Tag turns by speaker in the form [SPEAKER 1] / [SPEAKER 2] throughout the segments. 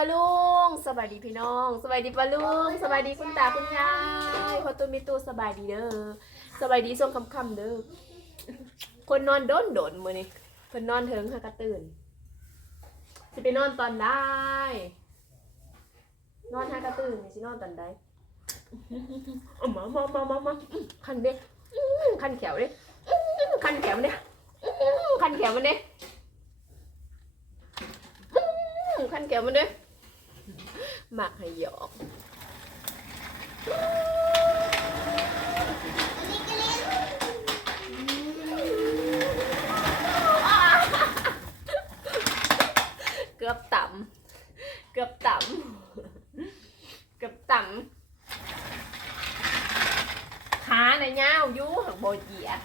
[SPEAKER 1] ป้าลุงสบายดีพี่น้องสบายดีป้าลุงสบายดีคุณตาคุณยายพอตัวมีตัวสบายดีเด้อสบายดีส่งคำคำเด้อคนนอนโดนโดนมือนี่เพิ่นนอนเถิงหากระตื่นสิไปนอนตอนได้ นอนหากระตื่นสินอนตอนได้เอามามามามามาอื้อคันเด้อื้อคันแขวเด้อื้อคันแขวมันเด้อื้อคันแขวมันเด้ขันแก้วมันด้วย
[SPEAKER 2] mặt hay dọn cướp tẩm. Cướp tẩm. Cướp tẩm. Khá này nhau vú thằng bò dẹt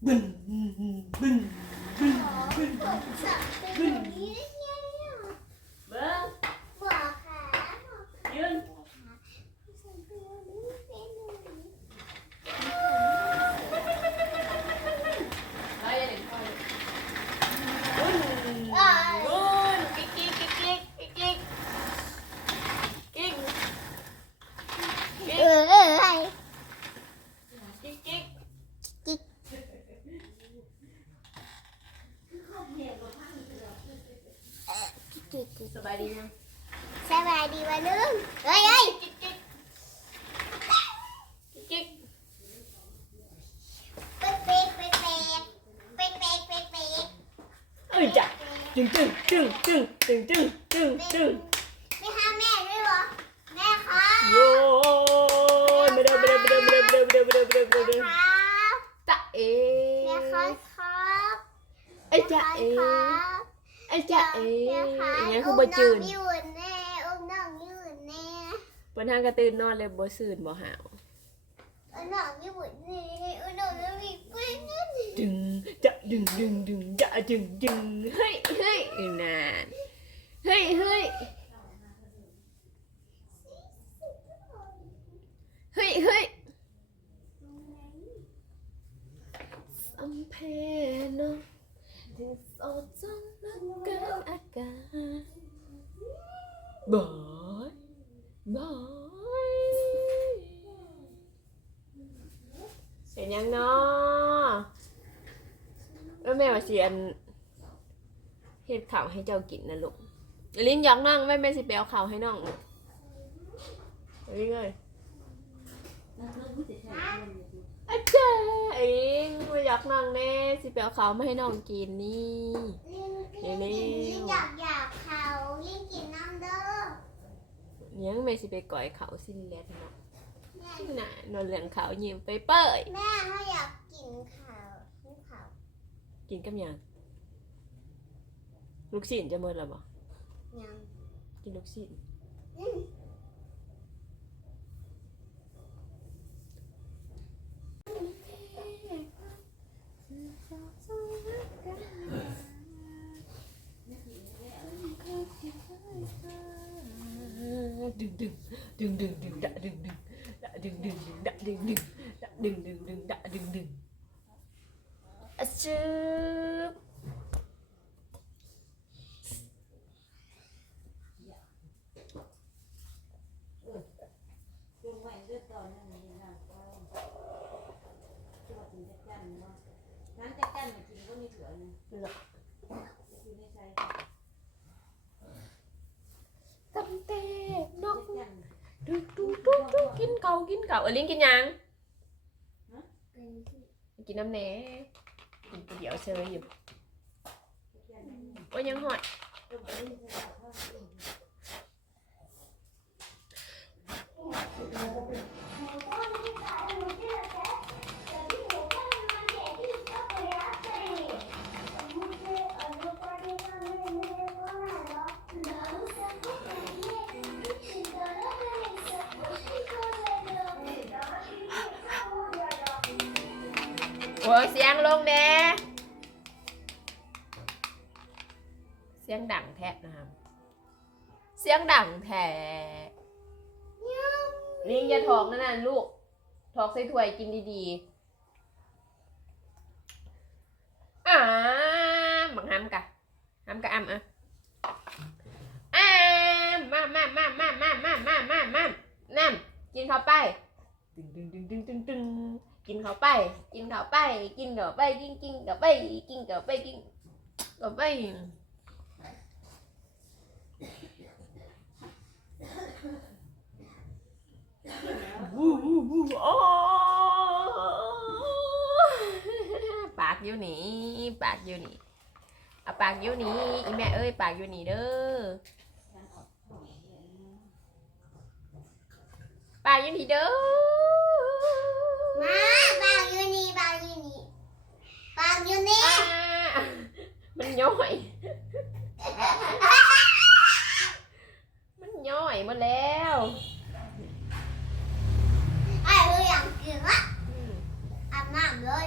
[SPEAKER 2] bình bình
[SPEAKER 1] 근, 근, 근. จึงจึงจึงจึงจึงจึงจึงจึง
[SPEAKER 2] ไปหาแม่ด้วยเหรอ แม่ครับ
[SPEAKER 1] โว้ยไม่ได้ไม่ได้ไม่ได้ไม่ได้ไม่ได้ไม่ได้ไม่ได้ไม่ได้ไม่ได้
[SPEAKER 2] ครับ
[SPEAKER 1] จ้ะเอ๋
[SPEAKER 2] แม่ครับครับ
[SPEAKER 1] ไอ้จ้ะเอ๋ไอ้จ้ะเอ๋
[SPEAKER 2] แม่ครับ
[SPEAKER 1] อย่างเงี้ยคือบ่จืน
[SPEAKER 2] อุ้มน้อยืนแน่อุ้มน้องยืนแน่
[SPEAKER 1] บนทางกระตื่นนอนเลยบ่ซื่นบ่หาว
[SPEAKER 2] อุ้มน้องยืนแน่อุ้มน้องยืนแน่
[SPEAKER 1] ดึงจ ดึงดึงดึงจะดึงดึงเฮ้ยเฮ้ยนานเฮ้ยเฮ้ยเฮ้ยเฮ้ยสัมเพนที่สดจนนักกันอากาศบอยบอยเป็นยังเนาะแล้วแม่ว่าเสียนเฮ็ดข้าว ให้เจ้ากินนะลูกลิ้นอยากนั่งแม่แม่สิไปเอาข้าวให้น้องนี่เลยอาจารย์เองไม่อยากนั่งแน่สิไปเอาข้าวมาให้น้องกินนี่
[SPEAKER 2] ลิงลิงลิงอยากอยากเขาลิงกินน้ำเด้อ
[SPEAKER 1] ยังแม่สิไปก่อยเขาสิแลนเนาะน่ะนอนเหลืองขาวยิ้มไปเป้ย
[SPEAKER 2] แม่ถ้าอยากกินข้าวกินข้าว
[SPEAKER 1] กินกับยัง ลูกชิ้นจะหมดแล้วบ่
[SPEAKER 2] ยัง
[SPEAKER 1] กินลูกชิ้น
[SPEAKER 2] อืม
[SPEAKER 1] ดึงดึงดึงดึงดึงดะดึงดึงดะดึงดึงดึงดะดึงดึงดะดึงดึงดึงดะดึงดึงอะชืบ
[SPEAKER 3] จงไว้เลือดตอนนั้นนี่นะก็จอดถึงจะกันเนาะนั้นจะกันมากินก็มีเถื่อนนะ
[SPEAKER 1] หลับ
[SPEAKER 3] อยู่ในใจ
[SPEAKER 1] ตำเตะนก
[SPEAKER 3] จะกัน
[SPEAKER 1] ดุ๊กดุ๊กดุ๊กดุ๊กกินเก่ากินเก่าเออลิ้นกินหยังกินน้ำแหน่กินเดี๋ยวเชยอยู่
[SPEAKER 3] จะกัน
[SPEAKER 1] โอ้ยยังหอด สียงดังแท้นะครับเสียงดังแท้ลิงอย่าถอกนั่นน่ะลูกถอกใส่ถ้วยกินดีๆอ่าบังฮัมกะำก็อำอะอ้ามมามามามามามามามามาน้ำกินเข้าไปดึงดึงดึงดึงดึงดึงกินเข้าไป กินเข้าไป กินเข้าไป กินกินเข้าไป กินเข้าไปกินเข้าไป วู้วู้วู้โอ้ปากอยู่นี่ปากอยู่นี่เอาปากอยู่นี่อีแม่เอ้ยปากอยู่นี่เด้อ
[SPEAKER 3] ฉันออกของเดี๋ยวนะ
[SPEAKER 1] ปากอยู่นี่เด้อ
[SPEAKER 2] มาบางอยู่นี่บางอยู่นี่บางอยู่นี่
[SPEAKER 1] อ่ามันย่อยมันย่อยหมาแล้ว
[SPEAKER 2] ไอ้เรื่องกินละ
[SPEAKER 1] อืม
[SPEAKER 2] อาบน้ำเลย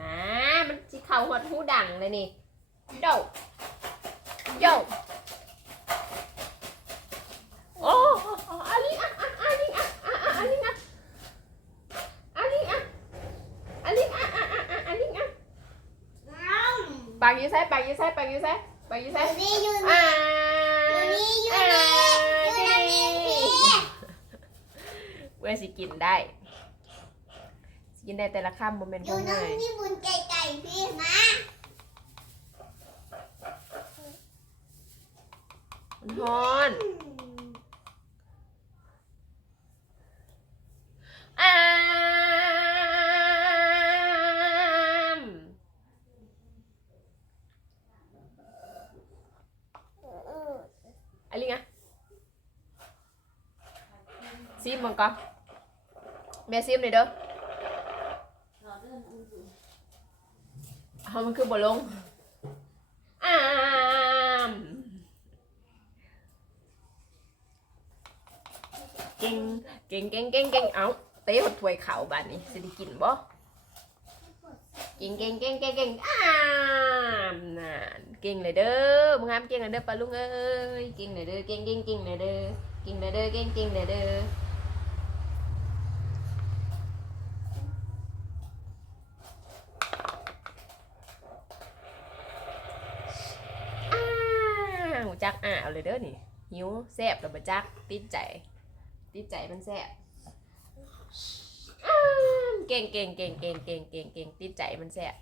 [SPEAKER 1] นะมันสิเข่าหดหูดังเลยนี่โดโยโอ้โอ้อาลิงอะอะอาลิงอะอะอะอาลิงอะอาลิงอะอาลิงอะอะอะอะอาลิงอะ
[SPEAKER 2] น้ำ
[SPEAKER 1] ปากอยูไซปากอยูไซปากอยูไซปากอยูไซ
[SPEAKER 2] อยู่นี่อยู่นี่
[SPEAKER 1] อ่า
[SPEAKER 2] อยู่นี่อยู่นี่อยู่นี่พี่
[SPEAKER 1] เว้ยสิกินได้สิกินได้แต่ละคำโมเมนต์
[SPEAKER 2] อ
[SPEAKER 1] พว
[SPEAKER 2] ยู่
[SPEAKER 1] ก
[SPEAKER 2] นั่
[SPEAKER 1] ง่างย
[SPEAKER 2] นี่บุญไก่ไก่พี่มา
[SPEAKER 1] มันฮ้อนอ้ามอะไรเงี้ยซิมมังก่อน แม่ซิมเลยเด้อ
[SPEAKER 3] เอา
[SPEAKER 1] มันคือบอลงอ้ามเก่งเก่งเก่งเก่งเก่งเอาเตะหดถวยเข่าบ้านนี้สิได้กินบ่เก่งเก่งเก่งเก่งเก่งอ้ามนั่นเก่งเลยเด้อมึงงามเก่งเลยเด้อปลาลุงเอ้ยเก่งเลยเด้อเก่งเก่งเก่งเลยเด้อเก่งเลยเด้อเก่งเก่งเลยเด้อ จักอ้าวเลยเด้อนี่หิวแซ่บแล้วบ่จักติดใจ ติดใจมันแซ่บเก่งเก่งเก่งเก่งเก่งเก่งเก่งติดใจมันแซ่บ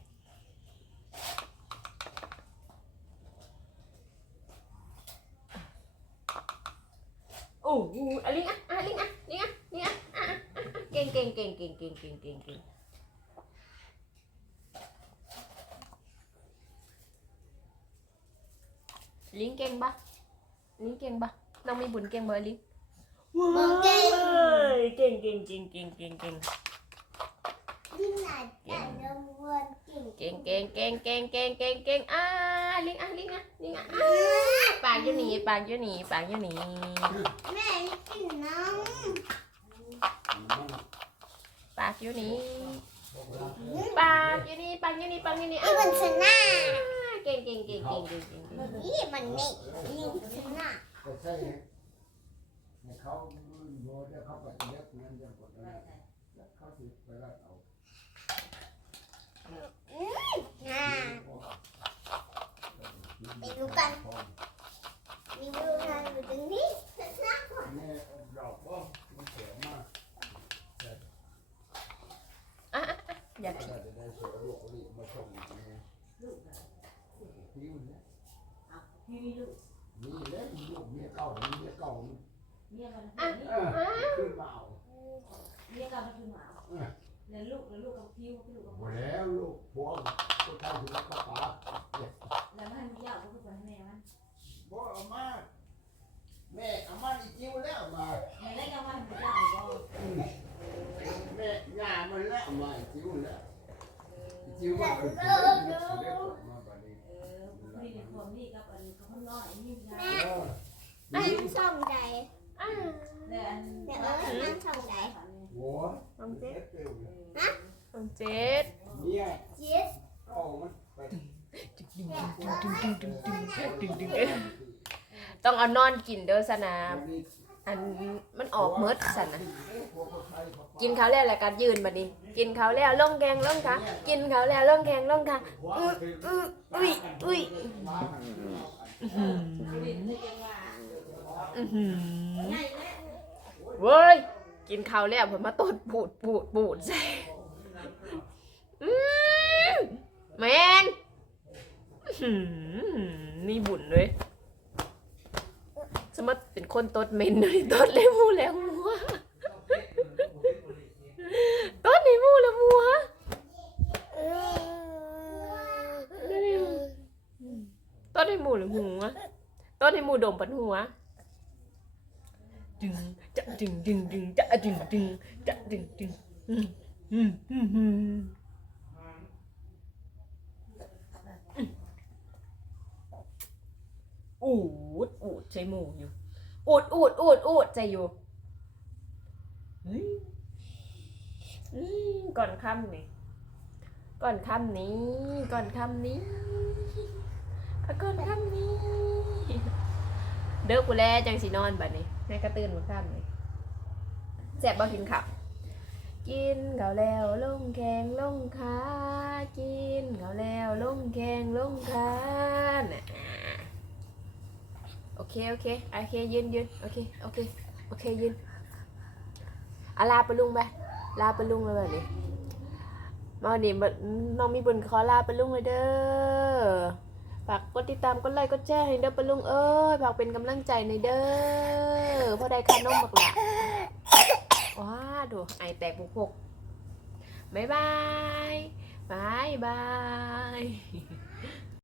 [SPEAKER 1] โอ้โหอะลิงอะอะลิงอะลิงอะลิงอะอะอะอะเก่งเก่งเก่งเก่งเก่งเก่งเก่งเก่ง ลิงเก่งปะลิงเก่งปะน้องมีบุญเก่งบ่ลิง
[SPEAKER 2] บอกเก่ง
[SPEAKER 1] เก่งเก่งเก่งเก่งเก่งเก่ง
[SPEAKER 2] ดิ้นหนาจันเดิมวนเก่ง
[SPEAKER 1] เก่งเก่งเก่งเก่งเก่งเก่งเก่งอ่าลิงอะลิงอะลิงอะอ่าปากอยู่นี่ปากอยู่นี่ปากอยู่นี่
[SPEAKER 2] แม่กินน้
[SPEAKER 1] ปากอยู่นี่ำปากอยู่นี่ปากอยู่นี่ปากอยู่นี่
[SPEAKER 2] นี่มันชนะ
[SPEAKER 1] เก่งเก่งเก่งเก่งเก่งเก่ง
[SPEAKER 2] นี่มันนี่ยิงชนะ
[SPEAKER 4] ก็ใช่ไห้เขาโมเดลเขาไปเล็กนั่นจะกดอะไรแล้วเขาสิไปรับเอา
[SPEAKER 2] อ่าไปดูกันมีดูกันอยู่ตรงนี้ชนะก่อน
[SPEAKER 4] แม่ดอกว่ามันเสียมาก
[SPEAKER 1] อะอะอะอย่า
[SPEAKER 4] ถ้าจะได้เสียลูกนี่มาส่งนี่
[SPEAKER 3] ลูกอะ
[SPEAKER 4] พิ้วเนี่ย
[SPEAKER 3] เอาพี่มีลูก
[SPEAKER 4] นี่เล่นลูกเมียเก่าเมียเก่า
[SPEAKER 3] เมียมัน
[SPEAKER 1] อะ
[SPEAKER 4] เออขึ้นมาเอา
[SPEAKER 3] เมียก่ามันคือหมาแล้วลูกแล้วลูกกับพี่ลูกกับ
[SPEAKER 4] หมดแล้วลูกพวงก็ทำถึงกับป้า
[SPEAKER 3] แล้วมันยาวก็คือคนแม่มัน
[SPEAKER 4] บ่เอามาแม่เอามาอีจิ้วแล้วมา
[SPEAKER 3] แม่ได้ก็ว่ามันยาวก็
[SPEAKER 4] แม่งามันแล้วมาอีจิ้วแล้วอีจิ้วมันี้
[SPEAKER 3] เอ มีแต่ความนี่กับอันกันน้อ
[SPEAKER 4] อั
[SPEAKER 2] นช่องใด
[SPEAKER 1] อ่า
[SPEAKER 3] แต่อัน
[SPEAKER 2] เดี๋ยวเอ้น่งช่องใด
[SPEAKER 4] หัว
[SPEAKER 1] น้องเจ็
[SPEAKER 4] ด
[SPEAKER 1] น้องเจ็ด
[SPEAKER 4] เนี่ย
[SPEAKER 2] เจ็ด
[SPEAKER 4] โอ้มัน
[SPEAKER 1] ต้องเอานอนกินเด้อสนา
[SPEAKER 4] ม
[SPEAKER 1] อันมันออกเมิดสันนะกินเขาวแล้วแล้วก็ยืนบัดนี้ กินเขาวแล้วลงแกงลงค่ะกินเขาวแล้วลงแกงลงค่ะอุ้ยอุ้ยอุ้ยอื้อหือ
[SPEAKER 3] ดินได้จังหวะ
[SPEAKER 1] อื้อหือเว้ยกินข้าวแล้วผมมาตดปูดปูดปูดใส่อืมแมนอื้อหือนี่บุญเลย มมติเป็นคนตดเหม็นเลยตดเลยมูแล้วมัวตดในมูแล้วมัวตดในหมูหรือหัวตดในหมูดมปันหัวดึงจะดึงดึงดึงจะดึงดึงจะดึงดึงอืมอืมอืม อูดอูดใช้หมูอยู่อูดอูดอูดอูดใจอยู่เฮ้ยก่อนค่ำนี่ก่อนค่ำนี้ ก่อนค่ำนี้อะก่อนค่ำนี้ เด้อกูแลจังสินอนบัดนี้แม่กระตื่นหมดท่านเลยแซ่บบ่กินข้าวกินข้าแล้วลงแขงลงขากินข้าแล้วลงแขงลงขาน่ะโอ เคโอเคโอเคยืนยืนโอเคโอเคโอเคยืนอาลาไปลุงไปลาไปลุงเลยแบบนี้มาวันนี้น้องมีบุญขอลาไปลุงเลยเด้อฝากกดติดตามกดไลค์กดแชร์ให้เด้อปลุงเอ้ยฝากเป็นกำลังใจในเด้อพอได้ค่านมบักละว้าดูไอแตกบุกพกบายบายบายบาย